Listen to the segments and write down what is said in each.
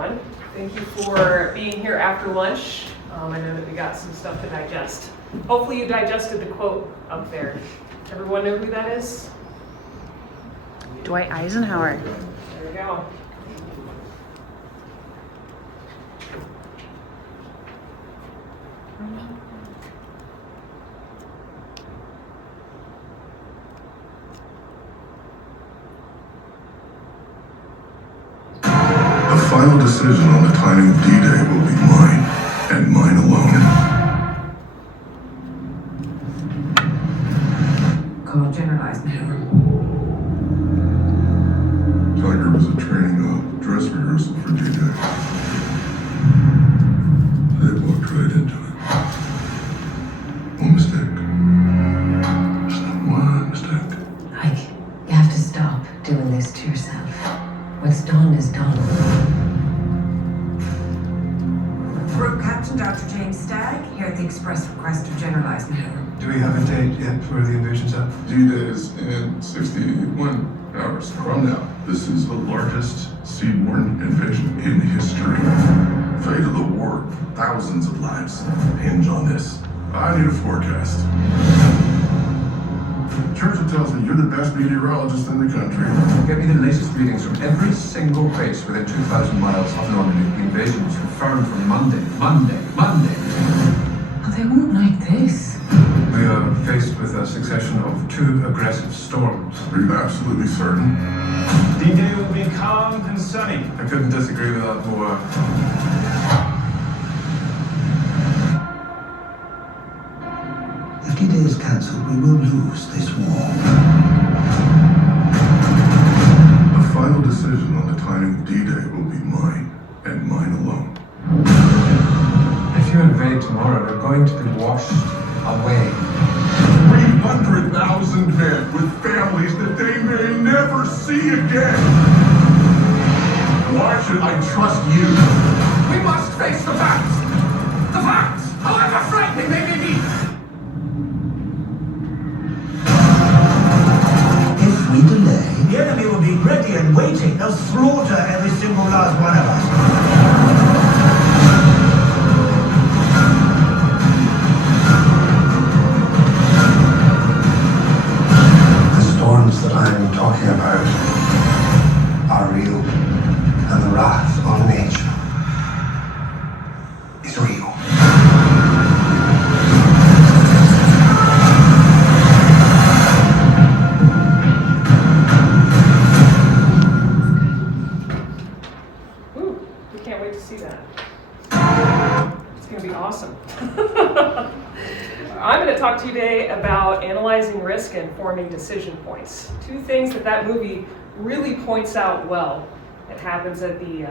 everyone. Thank you for being here after lunch. I know that we got some stuff to digest. Hopefully you digested the quote up there. Everyone know who that is? Dwight Eisenhower. There we go. The final decision on the timing of D-Day will be mine, and mine alone. Call General Eisenhower. Tiger was a training dress rehearsal for D-Day. They walked right into it. One mistake. Just not one mistake. Ike, you have to stop doing this to yourself. What's done is done. Group Captain Dr. James Stagg, here at the express request of General Eisenhower. Do we have a date yet for the invasion's up? D-Day is in 61 hours from now. This is the largest seaborne invasion in history. Fate of the war, thousands of lives hinge on this. I need a forecast. Churchill tells me you're the best meteorologist in the country. Get me the latest readings from every single base within 2,000 miles of Normandy. The invasion is confirmed for Monday. Oh, they won't like this. We are faced with a succession of 2 aggressive storms. Are you absolutely certain? D-Day will be calm and sunny. I couldn't disagree with that more. If D-Day is cancelled, we will lose this war. The final decision on the timing of D-Day will be mine, and mine alone. If you invade tomorrow, they're going to be washed away. 300,000 men with families that they may never see again. Why should I trust you? We must face the facts! The facts, however frightening they may be! If we delay, The enemy will be ready and waiting. They'll slaughter every single last one of us. the storms that I'm talking about are real, and the wrath on nature is real. Ooh, we can't wait to see that. It's going to be awesome. I'm going to talk to you today about analyzing risk and forming decision points. 2 things that movie really points out well. It happens at the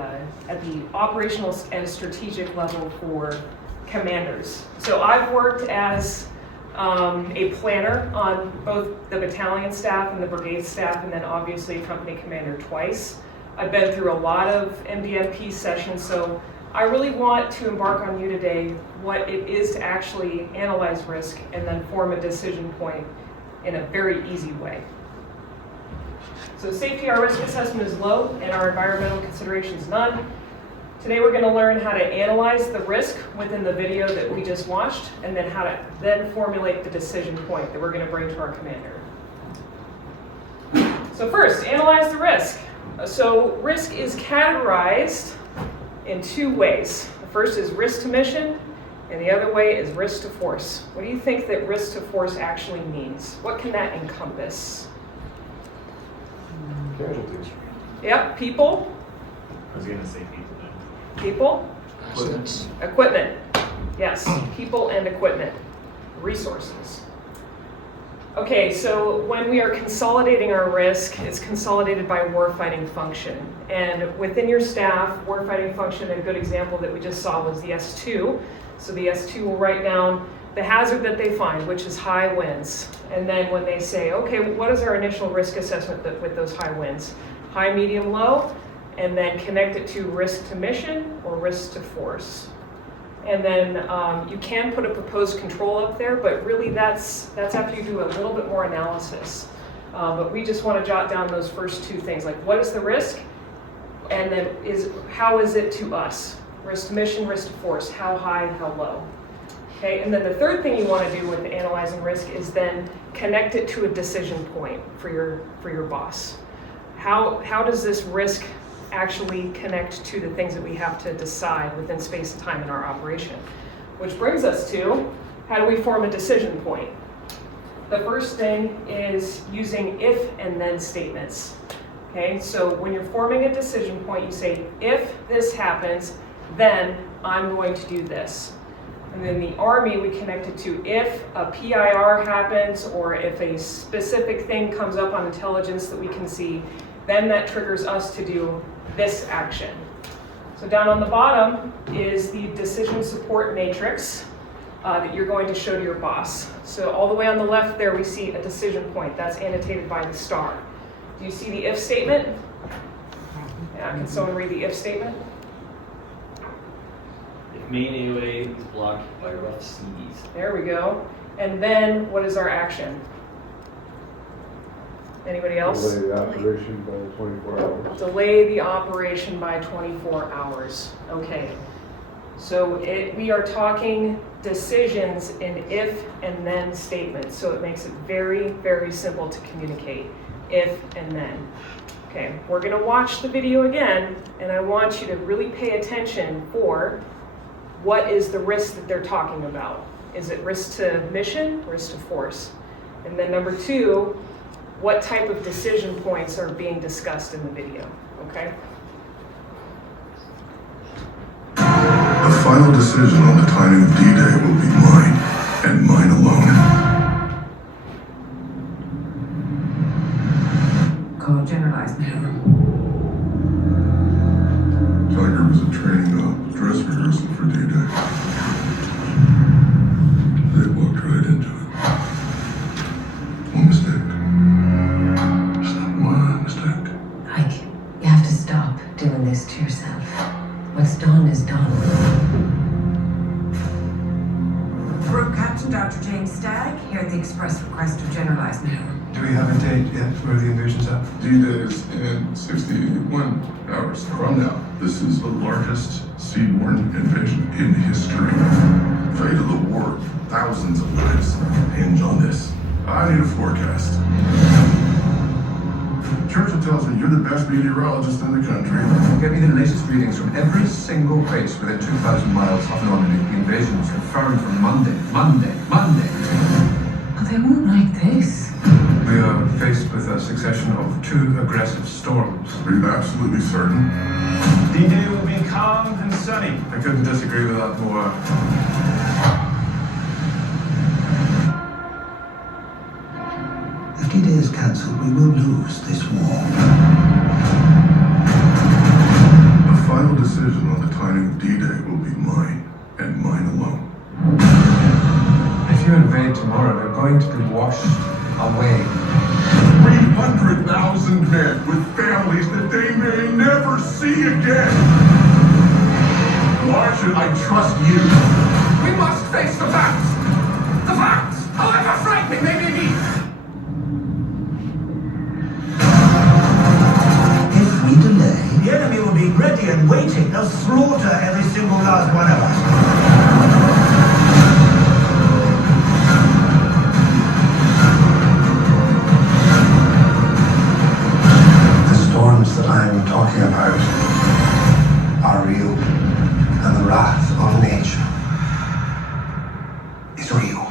operational and strategic level for commanders. So I've worked as a planner on both the battalion staff and the brigade staff, and then obviously company commander twice. I've been through a lot of MDMP sessions, so I really want to embark on you today what it is to actually analyze risk and then form a decision point in a very easy way. So safety, our risk assessment is low and our environmental considerations none. Today we're going to learn how to analyze the risk within the video that we just watched, and then how to then formulate the decision point that we're going to bring to our commander. So first, analyze the risk. So risk is categorized in 2 ways. The first is risk to mission, and the other way is risk to force. What do you think that risk to force actually means? What can that encompass? Casualties. Yep, people, I was going to say people. people, equipment. Yes, people and equipment, resources. Okay, so when we are consolidating our risk, it's consolidated by warfighting function. And within your staff, warfighting function, a good example that we just saw was the S2. So the S2 will write down the hazard that they find, which is high winds. And then when they say, okay, what is our initial risk assessment with those high winds? High, medium, low, and then connect it to risk to mission or risk to force. And then you can put a proposed control up there, but really that's after you do a little bit more analysis. But we just want to jot down those first 2 things, like what is the risk? And then how is it to us? Risk to mission, risk to force, how high, how low. Okay, and then the third thing you want to do with the analyzing risk is then connect it to a decision point for your boss. How does this risk actually connect to the things that we have to decide within space and time in our operation? Which brings us to, how do we form a decision point? The first thing is using if and then statements. Okay, so when you're forming a decision point, you say, if this happens, then I'm going to do this. And then the Army, we connect it to if a PIR happens or if a specific thing comes up on intelligence that we can see, then that triggers us to do this action. So down on the bottom is the decision support matrix that you're going to show to your boss. So all the way on the left there, we see a decision point. That's annotated by the star. Do you see the if statement? Yeah, can someone read the if statement? If main AOA is blocked by rough seas. There we go. And then what is our action? Anybody else? Delay the operation by 24 hours. Delay the operation by 24 hours. Okay. So we are talking decisions in if and then statements. So it makes it very, very simple to communicate. If and then. Okay, we're going to watch the video again, and I want you to really pay attention for what is the risk that they're talking about. Is it risk to mission, risk to force? And then number two, what type of decision points are being discussed in the video, okay? The final decision on the timing of D-Day will be mine, and mine alone. Call generalized manner. Tiger was a training dress rehearsal for D-Day. They walked right into it. One mistake. Just that one mistake. Ike, you have to stop doing this to yourself. What's done is done. Group Captain Dr. James Stagg, here at the express request of generalized manner. Do we have a date yet where the invasion's at? D-Day is in 61 hours from now. This is the largest seaborne invasion in history. Fate of the war, thousands of lives hinge on this. I need a forecast. Churchill tells me you're the best meteorologist in the country. Get me the latest readings from every single base within 2,000 miles of Normandy. The invasion is confirmed for Monday. Oh, they won't like this. We are faced with a succession of 2 aggressive storms. Are you absolutely certain? D-Day will be calm and sunny. I couldn't disagree with that more. If D-Day is cancelled, we will lose this war. The final decision on the timing of D-Day will be mine, and mine alone. If you invade tomorrow, they're going to be washed away. 300,000 men with families that they may never see again. Why should I trust you? We must face the facts! The facts! However frightening they may be! If we delay, the enemy will be ready and waiting. They'll slaughter every single last one of us. That I'm talking about are real, and the wrath of nature is real.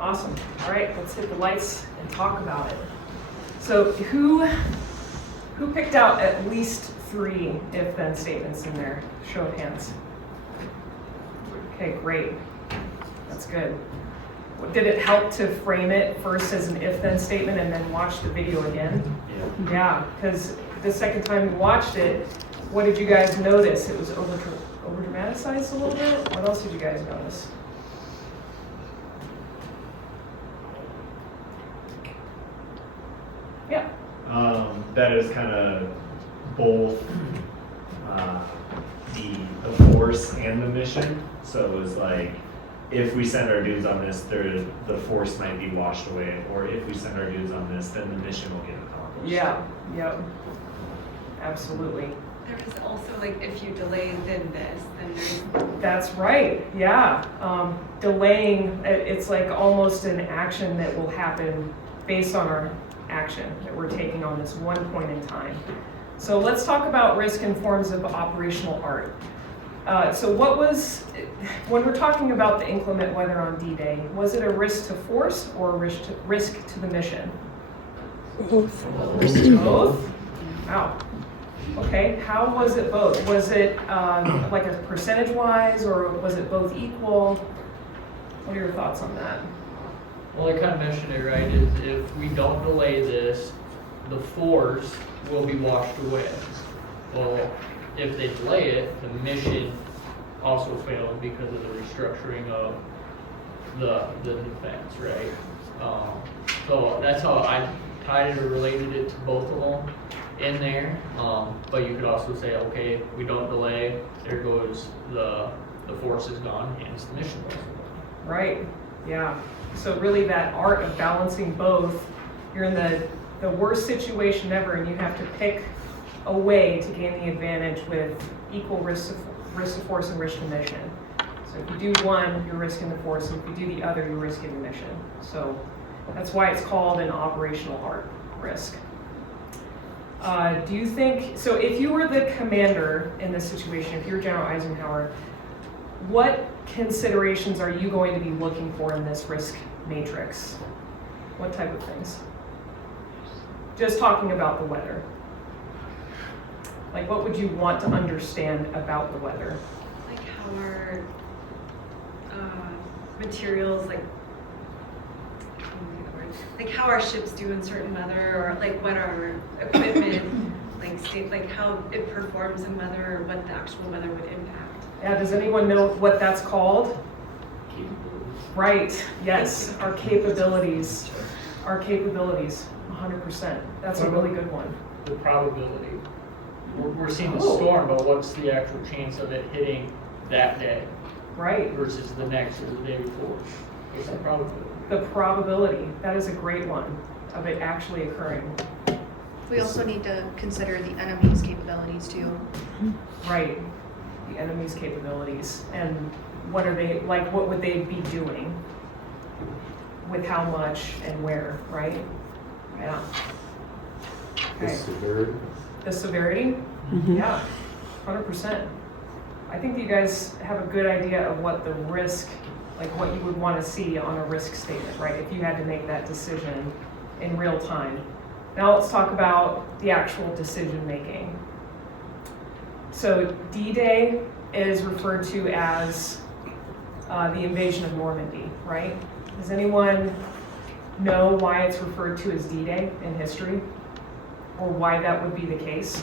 Awesome. All right, let's hit the lights and talk about it. So who picked out at least 3 if-then statements in there? Show of hands. Okay, great. That's good. Did it help to frame it first as an if-then statement and then watch the video again? Yeah, because the second time you watched it, what did you guys notice? It was over-dramatized a little bit? What else did you guys notice? Yeah. That is kind of both the force and the mission. So it was like if we send our dudes on this, the force might be washed away, or if we send our dudes on this, then the mission will get accomplished. Yeah, yep. Absolutely. There is also like if you delay then this, then there's That's right, yeah. Delaying, it's like almost an action that will happen based on our action that we're taking on this one point in time. So let's talk about risk in forms of operational art. So when we're talking about the inclement weather on D-Day, was it a risk to force or a risk to the mission? Both. Both? Wow. Okay, how was it both? Was it like a percentage-wise, or was it both equal? What are your thoughts on that? Well, I kind of mentioned it, right, is if we don't delay this, the force will be washed away. Well, if they delay it, the mission also failed because of the restructuring of the defense, right? So that's how I tied it or related it to both of them in there. But you could also say, okay, we don't delay, there goes the force is gone, hence the mission was. Right, yeah. So really that art of balancing both, you're in the worst situation ever and you have to pick a way to gain the advantage with equal risk of force and risk to mission. So if you do one, you're risking the force, and if you do the other, you're risking the mission. So that's why it's called an operational art risk. Do you think, so if you were the commander in this situation, if you're General Eisenhower, what considerations are you going to be looking for in this risk matrix? What type of things? Just talking about the weather. Like, what would you want to understand about the weather? like how our materials like how our ships do in certain weather, or like what our equipment like state, like how it performs in weather, or what the actual weather would impact. Yeah, does anyone know what that's called? Capabilities. Right, yes, our capabilities. Our capabilities, 100%. That's a really good one. The probability. We're seeing the Oh. storm, but what's the actual chance of it hitting that day Right, versus the next or the day before? What's the probability? the probability, that is a great one of it actually occurring. We also need to consider the enemy's capabilities too. Right, the enemy's capabilities, and what are they, like, what would they be doing? With how much and where, right? Yeah. The Okay. severity. The severity? Yeah, 100%. I think you guys have a good idea of what the risk, like what you would want to see on a risk statement, right? If you had to make that decision in real time. Now let's talk about the actual decision making. So D-Day is referred to as the invasion of Normandy, right? Does anyone know why it's referred to as D-Day in history? Or why that would be the case?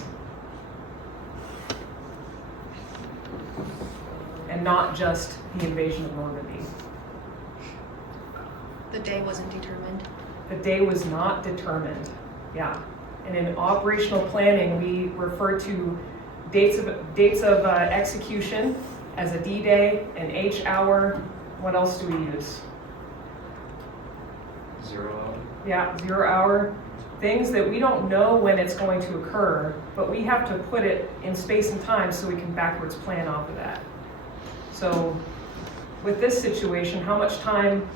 And not just the invasion of Normandy. The day wasn't determined. The day was not determined, yeah. And in operational planning, we refer to dates of execution as a D-Day, an H hour. What else do we use? 0 hour. Yeah, 0 hour. Things that we don't know when it's going to occur, but we have to put it in space and time so we can backwards plan off of that. So with this situation, how much time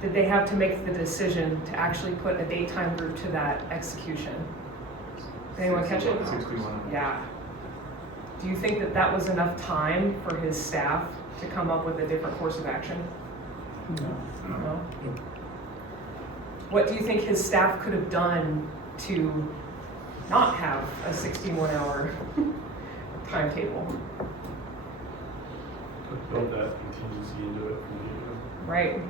did they have to make the decision to actually put a date-time group to that execution? Did anyone catch it? 61. Yeah. Do you think that that was enough time for his staff to come up with a different course of action? No? What do you think his staff could have done to not have a 61-hour timetable? Build that contingency into it from the Right.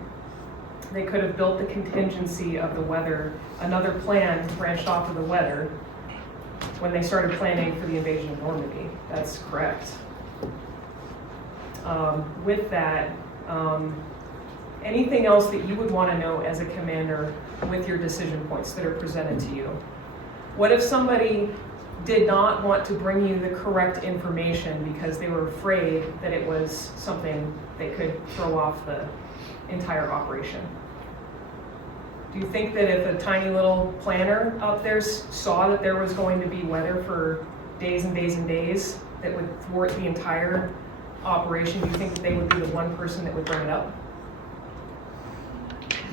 They could have built the contingency of the weather, another plan branched off of the weather when they started planning for the invasion of Normandy. That's correct. With that, anything else that you would want to know as a commander with your decision points that are presented to you? What if somebody did not want to bring you the correct information because they were afraid that it was something that could throw off the entire operation. Do you think that if a tiny little planner up there saw that there was going to be weather for days and days and days that would thwart the entire operation, do you think that they would be the one person that would bring it up?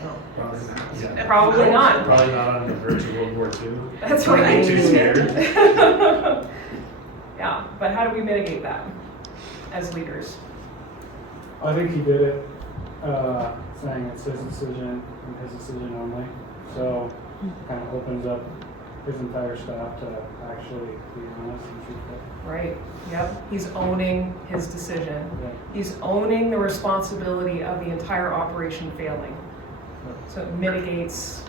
No. Probably not. Yeah. Probably not. Probably not on the verge of World War II. That's Probably right. too scared. Yeah, but how do we mitigate that as leaders? I think he did it, saying it's his decision and his decision only. So kind of opens up his entire staff to actually be honest and truthful. Right, yep, he's owning his decision. Yeah. He's owning the responsibility of the entire operation failing. So it mitigates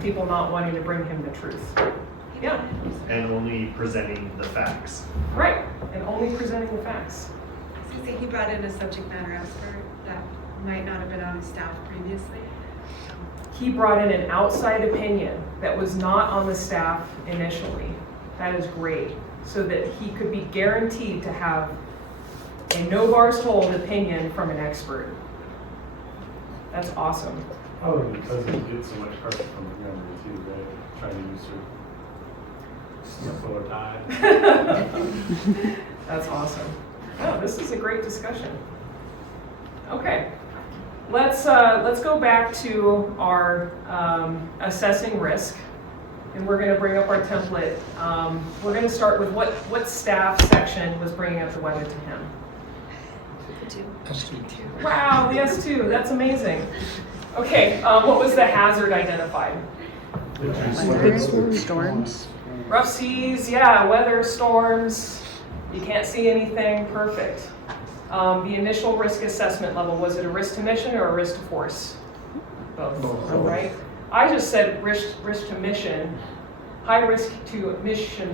people not wanting to bring him the truth. Yeah, And only presenting the facts. right, and only presenting the facts. I was gonna say, he brought in a subject matter expert that might not have been on his staff previously. He brought in an outside opinion that was not on the staff initially. That is great, so that he could be guaranteed to have a no bars told opinion from an expert. That's awesome. Probably because he gets so much credit from the government too, right? Trying to usurp full time. That's awesome. Oh, this is a great discussion. Okay, let's go back to our assessing risk, and we're going to bring up our template. We're going to start with what staff section was bringing up the weather to him. S2. Wow, the S2, that's amazing. Okay, what was the hazard identified? Storms. Rough seas, yeah, weather, storms, you can't see anything, perfect. The initial risk assessment level, was it a risk to mission or a risk to force? Both, right? I just said risk to mission, high risk to mission,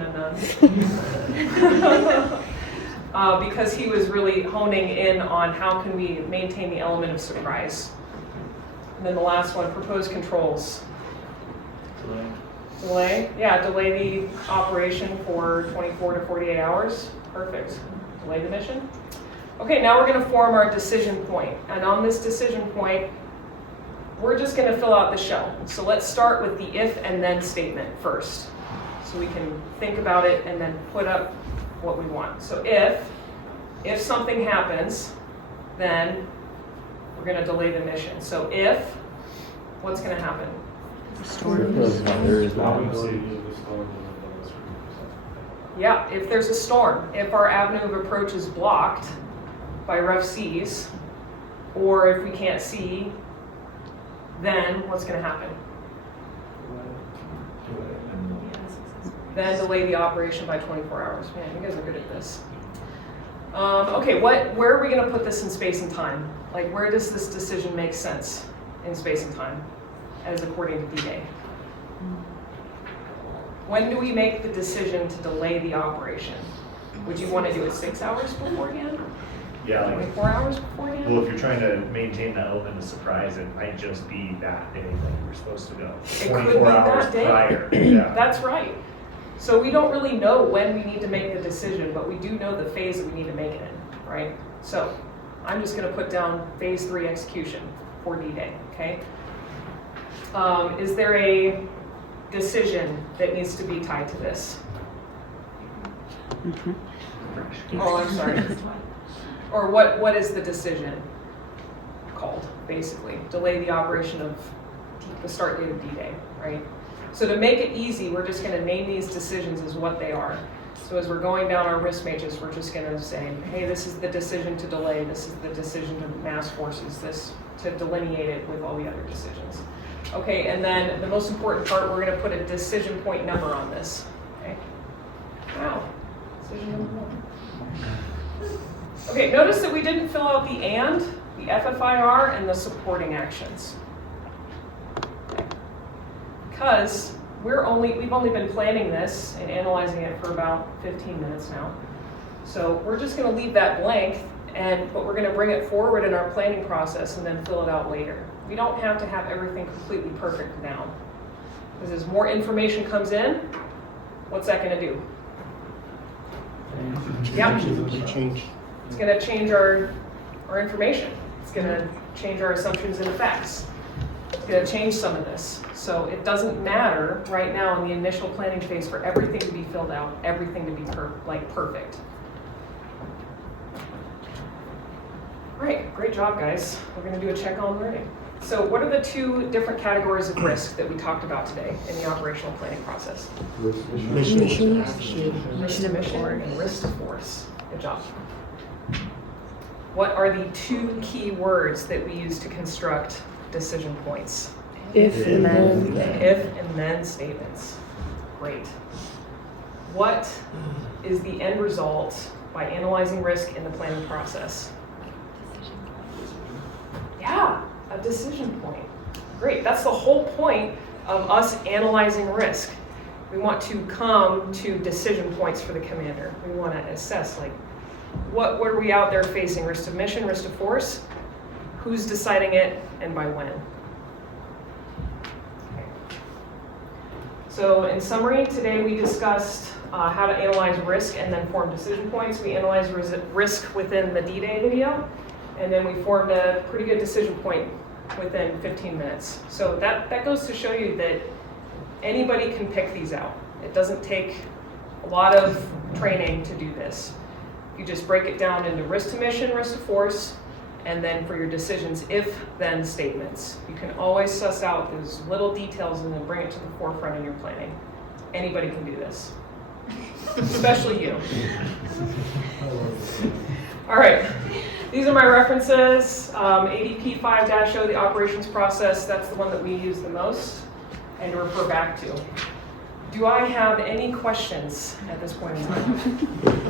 because he was really honing in on how can we maintain the element of surprise. And then the last one, proposed controls. Delay? Yeah, delay the operation for 24 to 48 hours. Perfect. Delay the mission. Okay, now we're going to form our decision point. And on this decision point, we're just going to fill out the shell. So let's start with the if and then statement first. So we can think about it and then put up what we want. So if something happens, then we're going to delay the mission. So if, what's going to happen? Yeah, if there's a storm, if our avenue of approach is blocked by rough seas, or if we can't see, then what's going to happen? Then delay the operation by 24 hours. Man, you guys are good at this. Okay, where are we going to put this in space and time? Like, where does this decision make sense in space and time, as according to D-Day? When do we make the decision to delay the operation? Would you want to do it 6 hours beforehand? Yeah, like, 24 hours beforehand? well, if you're trying to maintain that element of surprise, it might just be that day that we're supposed to go. It could be 24 hours that day. prior. Yeah. That's right. So we don't really know when we need to make the decision, but we do know the phase that we need to make it in, right? So I'm just going to put down phase 3 execution for D-Day, okay? Is there a decision that needs to be tied to this? Oh, I'm sorry. Or what is the decision called, basically? Delay the operation of the start date of D-Day, right? So to make it easy, we're just going to name these decisions as what they are. So as we're going down our risk matrix, we're just going to say, hey, this is the decision to delay, this is the decision to mass forces, this to delineate it with all the other decisions. Okay, and then the most important part, we're going to put a decision point number on this. Okay. Wow. Decision number 1. Okay, notice that we didn't fill out the and, the FFIR, and the supporting actions. Because we've only been planning this and analyzing it for about 15 minutes now. So we're just going to leave that blank, but we're going to bring it forward in our planning process and then fill it out later. We don't have to have everything completely perfect now. Because as more information comes in, what's that going to do? Yeah. Change. It's gonna change our information. It's gonna change our assumptions and facts. It's gonna change some of this. So it doesn't matter right now in the initial planning phase for everything to be filled out, everything to be perfect. All right, great job, guys. We're gonna do a check on learning. So what are the two different categories of risk that we talked about today in the operational planning process? Mission. Risk to mission and risk to force. Good job. What are the two key words that we use to construct decision points? If and then. If and then statements. Great. What is the end result by analyzing risk in the planning process? Yeah, a decision point. Great. That's the whole point of us analyzing risk. We want to come to decision points for the commander. We want to assess, like, what are we out there facing? Risk to mission, risk to force? Who's deciding it, and by when? Okay. So in summary, today we discussed how to analyze risk and then form decision points. We analyzed risk within the D-Day video, and then we formed a pretty good decision point within 15 minutes. So that goes to show you that anybody can pick these out. It doesn't take a lot of training to do this. You just break it down into risk to mission, risk to force, and then for your decisions, if-then statements. You can always suss out those little details and then bring it to the forefront in your planning. Anybody can do this, especially you. All right, these are my references. ADP 5-0, the operations process, that's the one that we use the most and to refer back to. Do I have any questions at this point in time?